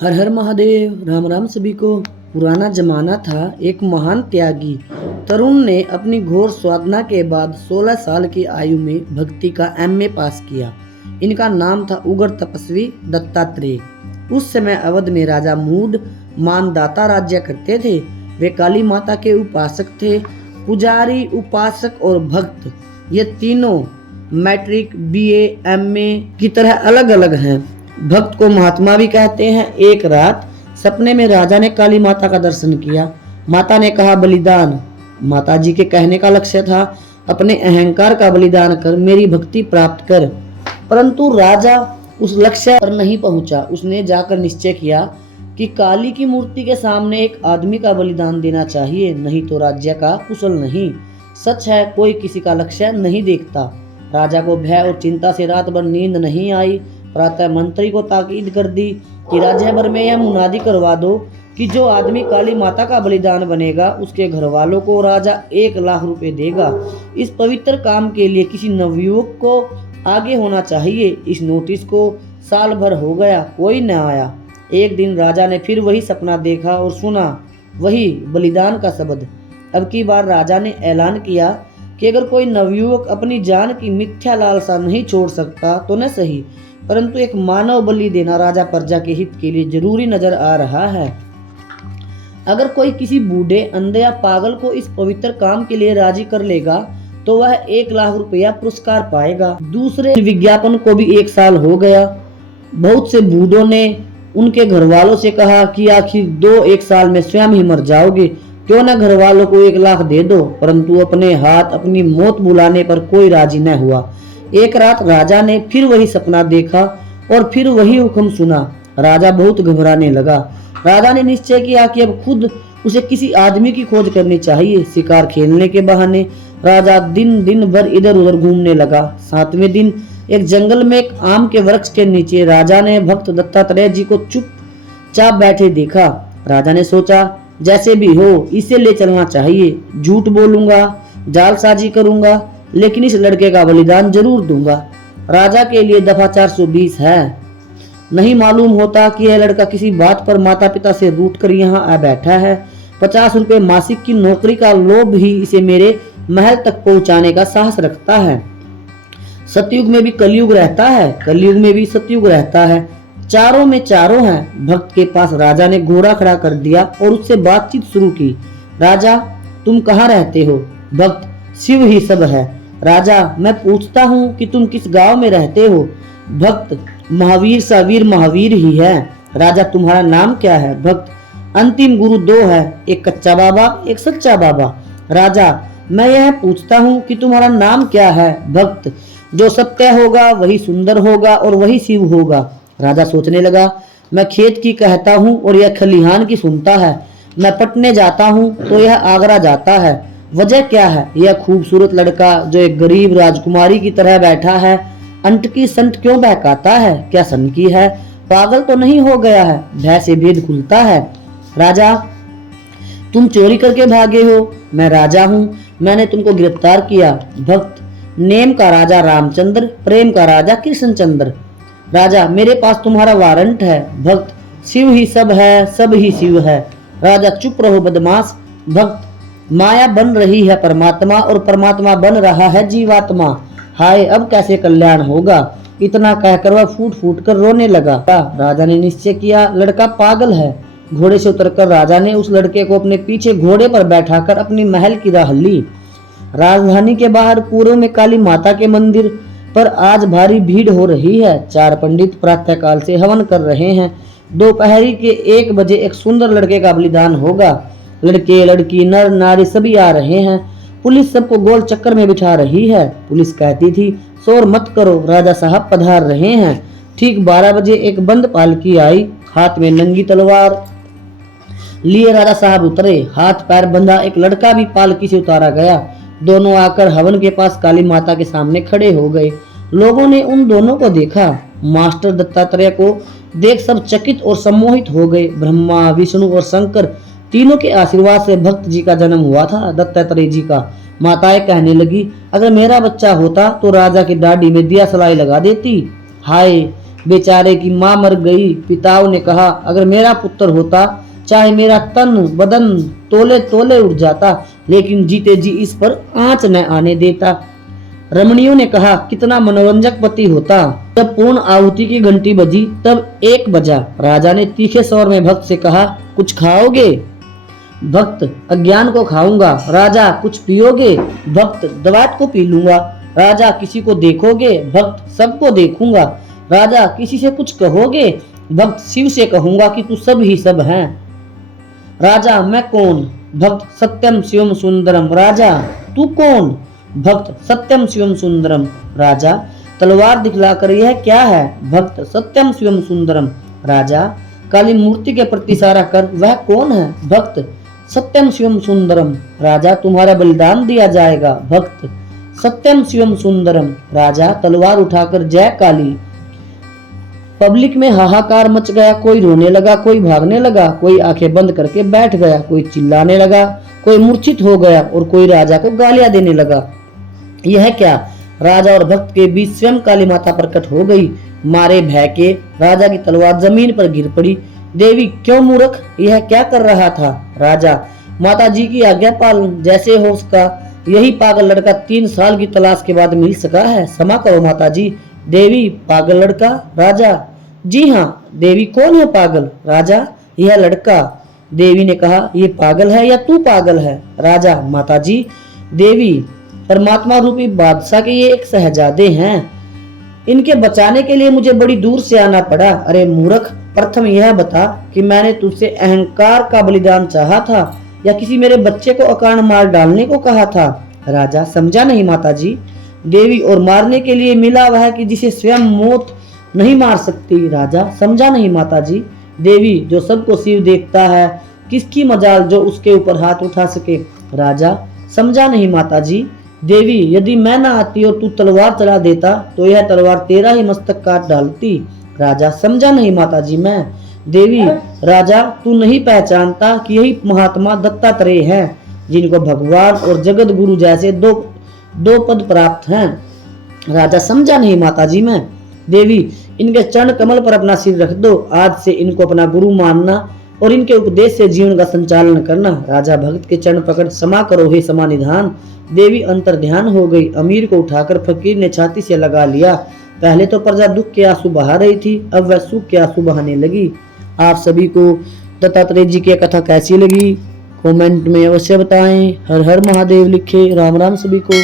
हर हर महादेव। राम राम सभी को। पुराना जमाना था। एक महान त्यागी तरुण ने अपनी घोर साधना के बाद 16 साल की आयु में भक्ति का एमए पास किया। इनका नाम था उग्र तपस्वी दत्तात्रेय। उस समय अवध में राजा मूड मानदाता राज्य करते थे। वे काली माता के उपासक थे। पुजारी, उपासक और भक्त, ये तीनों मैट्रिक, बीए, एमए की तरह अलग अलग हैं। भक्त को महात्मा भी कहते हैं। एक रात सपने में राजा ने काली माता का दर्शन किया। माता ने कहा, बलिदान। माता जी के कहने का लक्ष्य था, अपने अहंकार का बलिदान कर मेरी भक्ति प्राप्त कर। परंतु राजा उस लक्ष्य पर नहीं पहुंचा। उसने जाकर निश्चय किया कि काली की मूर्ति के सामने एक आदमी का बलिदान देना चाहिए, नहीं तो राज्य का कुशल नहीं। सच है, कोई किसी का लक्ष्य नहीं देखता। राजा को भय और चिंता से रात भर नींद नहीं आई। प्रातः मंत्री को ताकीद कर दी कि राज्य भर में यह मुनादी करवा दो कि जो आदमी काली माता का बलिदान बनेगा उसके घर वालों को राजा 1 लाख रुपए देगा। इस पवित्र काम के लिए किसी नवयुवक को आगे होना चाहिए। इस नोटिस को साल भर हो गया, कोई न आया। एक दिन राजा ने फिर वही सपना देखा और सुना वही बलिदान का शब्द। अब की बार राजा ने ऐलान किया कि अगर कोई नवयुवक अपनी जान की मिथ्या लालसा नहीं छोड़ सकता तो न सही, परंतु एक मानव बलि देना राजा प्रजा के हित के लिए जरूरी नजर आ रहा है। अगर कोई किसी बूढ़े, अंधे या पागल को इस पवित्र काम के लिए राजी कर लेगा तो वह 1 लाख रुपया पुरस्कार पाएगा। दूसरे विज्ञापन को भी 1 साल हो गया। बहुत से बूढ़ों ने उनके घर वालों से कहा कि आखिर 1 साल में स्वयं ही मर जाओगे, क्यों न घर वालों को 1 लाख दे दो। परंतु अपने हाथ अपनी मौत बुलाने पर कोई राजी न हुआ। एक रात राजा ने फिर वही सपना देखा और फिर वही हुक्म सुना। राजा बहुत घबराने लगा। राजा ने निश्चय किया कि अब खुद उसे किसी आदमी की खोज करनी चाहिए। शिकार खेलने के बहाने राजा दिन दिन भर इधर उधर घूमने लगा। 7वें दिन एक जंगल में एक आम के वृक्ष के नीचे राजा ने भक्त दत्तात्रेय जी को चुपचाप बैठे देखा। राजा ने सोचा, जैसे भी हो इसे ले चलना चाहिए। झूठ बोलूंगा, जालसाजी करूंगा, लेकिन इस लड़के का बलिदान जरूर दूंगा। राजा के लिए दफा 420 है। नहीं मालूम होता कि यह लड़का किसी बात पर माता पिता से रूठ कर यहाँ आ बैठा है। 50 रुपए मासिक की नौकरी का लोभ ही इसे मेरे महल तक पहुंचाने का साहस रखता है। सतयुग में भी कलयुग रहता है, कलयुग में भी सतयुग रहता है, चारों में चारों हैं। भक्त के पास राजा ने घोड़ा खड़ा कर दिया और उससे बातचीत शुरू की। राजा, तुम कहाँ रहते हो? भक्त, शिव ही सब है। राजा, मैं पूछता हूँ कि तुम किस गांव में रहते हो? भक्त, महावीर सा वीर महावीर ही है। राजा, तुम्हारा नाम क्या है? भक्त, अंतिम गुरु 2 है, एक कच्चा बाबा, एक सच्चा बाबा। राजा, मैं यह पूछता हूँ कि तुम्हारा नाम क्या है? भक्त, जो सत्य होगा वही सुंदर होगा और वही शिव होगा। राजा सोचने लगा, मैं खेत की कहता हूँ और यह खलिहान की सुनता है। मैं पटने जाता हूँ तो यह आगरा जाता है। वजह क्या है? यह खूबसूरत लड़का जो एक गरीब राजकुमारी की तरह बैठा है, अंट की संट क्यों बहकाता है? क्या सन की है? पागल तो नहीं हो गया है? भय से भेद खुलता है। राजा, तुम चोरी करके भागे हो। मैं राजा हूँ, मैंने तुमको गिरफ्तार किया। भक्त, नेम का राजा रामचंद्र, प्रेम का राजा कृष्णचंद्र। राजा, मेरे पास तुम्हारा वारंट है। भक्त, शिव ही सब है, सब ही शिव है। राजा, चुप रहो बदमाश। भक्त, माया बन रही है परमात्मा और परमात्मा बन रहा है जीवात्मा। हाय, अब कैसे कल्याण होगा? इतना कहकर वह फूट फूट कर रोने लगा। राजा ने निश्चय किया, लड़का पागल है। घोड़े से उतरकर राजा ने उस लड़के को अपने पीछे घोड़े पर बैठाकर अपनी महल की राह ली। राजधानी के बाहर पूर्व में काली माता के मंदिर पर आज भारी भीड़ हो रही है। 4 पंडित प्रातःकाल से हवन कर रहे हैं। दोपहरी के 1 बजे एक सुंदर लड़के का बलिदान होगा। लड़के, लड़की, नर नारी सभी आ रहे हैं। पुलिस सबको गोल चक्कर में बिठा रही है। पुलिस कहती थी, शोर मत करो, राजा साहब पधार रहे हैं। ठीक 12 बजे एक बंद पालकी आई। हाथ में नंगी तलवार लिए राजा साहब उतरे। हाथ पैर बंधा एक लड़का भी पालकी से उतारा गया। दोनों आकर हवन के पास काली माता के सामने खड़े हो गए। लोगों ने उन दोनों को देखा। मास्टर दत्तात्रेय को देख सब चकित और सम्मोहित हो गए। ब्रह्मा, विष्णु और शंकर तीनों के आशीर्वाद से भक्त जी का जन्म हुआ था, दत्तात्रेय जी का। माताएं कहने लगी, अगर मेरा बच्चा होता तो राजा की दाढ़ी में दिया सलाई लगा देती। हाय, बेचारे की माँ मर गई। पिताओं ने कहा, अगर मेरा पुत्र होता, चाहे मेरा तन बदन तोले तोले उड़ जाता, लेकिन जीते जी इस पर आंच न आने देता। रमणियों ने कहा, कितना मनोरंजक पति होता। जब पूर्ण आहुति की घंटी बजी तब 1 बजा। राजा ने तीखे स्वर में भक्त से कहा, कुछ खाओगे? भक्त, अज्ञान को खाऊंगा। राजा, कुछ पियोगे? भक्त, दवात को पी लूंगा। राजा, किसी को देखोगे? भक्त, सबको देखूंगा। राजा, किसी से कुछ कहोगे? भक्त, शिव से कहूंगा कि तू सब ही सब है। राजा, मैं कौन? भक्त, सत्यम शिवम सुंदरम। राजा, तू कौन? भक्त, सत्यम शिवम सुंदरम। राजा, तलवार दिखलाकर यह क्या है? भक्त, सत्यम शिवम सुंदरम। राजा, काली मूर्ति के प्रति इशारा कर, वह कौन है? भक्त, सत्यम शिवम सुंदरम। राजा, तुम्हारा बलिदान दिया जाएगा। भक्त, सत्यम शिवम सुंदरम। राजा, तलवार उठाकर जय काली। पब्लिक में हाहाकार मच गया। कोई रोने लगा, कोई भागने लगा, कोई आंखें बंद करके बैठ गया, कोई चिल्लाने लगा, कोई मूर्छित हो गया और कोई राजा को गालियां देने लगा। यह क्या? राजा और भक्त के बीच स्वयं काली माता प्रकट हो गई। मारे भय के राजा की तलवार जमीन पर गिर पड़ी। देवी, क्यों मूर्ख, यह क्या कर रहा था? राजा, माता जी की आज्ञा पालन, जैसे हो उसका। यही पागल लड़का 3 साल की तलाश के बाद मिल सका है, क्षमा करो माता जी। देवी, पागल लड़का? राजा, जी हाँ। देवी, कौन है पागल? राजा, यह लड़का। देवी ने कहा, ये पागल है या तू पागल है? राजा, माता जी। देवी, परमात्मा रूपी बादशाह के ये एक शहजादे हैं, इनके बचाने के लिए मुझे बड़ी दूर से आना पड़ा। अरे मूर्ख, प्रथम यह बता कि मैंने तुझसे अहंकार का बलिदान चाहा था या किसी मेरे बच्चे को अकारण मार डालने को कहा था? राजा, समझा नहीं माता जी। देवी, और मारने के लिए मिला वह कि जिसे स्वयं मौत नहीं मार सकती। राजा, समझा नहीं माता जी। देवी, जो सबको शिव देखता है, किसकी मजाल जो उसके ऊपर हाथ उठा सके। राजा, समझा नहीं माता जी। देवी, यदि मैं न आती और तू तलवार चला देता तो यह तलवार तेरा ही मस्तक काट डालती। राजा, समझा नहीं माता जी मैं। देवी, राजा, तू नहीं पहचानता कि यही महात्मा दत्तात्रेय हैं, जिनको भगवान और जगत गुरु जैसे दो पद प्राप्त हैं। राजा, समझा नहीं माता जी मैं। देवी, इनके चरण कमल पर अपना सिर रख दो। आज से इनको अपना गुरु मानना और इनके उपदेश से जीवन का संचालन करना। राजा भक्त के चरण पकड़, क्षमा करो हे समानिधान। देवी अंतर ध्यान हो गई। अमीर को उठाकर फकीर ने छाती से लगा लिया। पहले तो प्रजा दुख के आंसू बहा रही थी, अब वह सुख के आंसू बहाने लगी। आप सभी को दत्तात्रेय जी की कथा कैसी लगी कमेंट में अवश्य बताएं। हर हर महादेव लिखे। राम राम सभी को।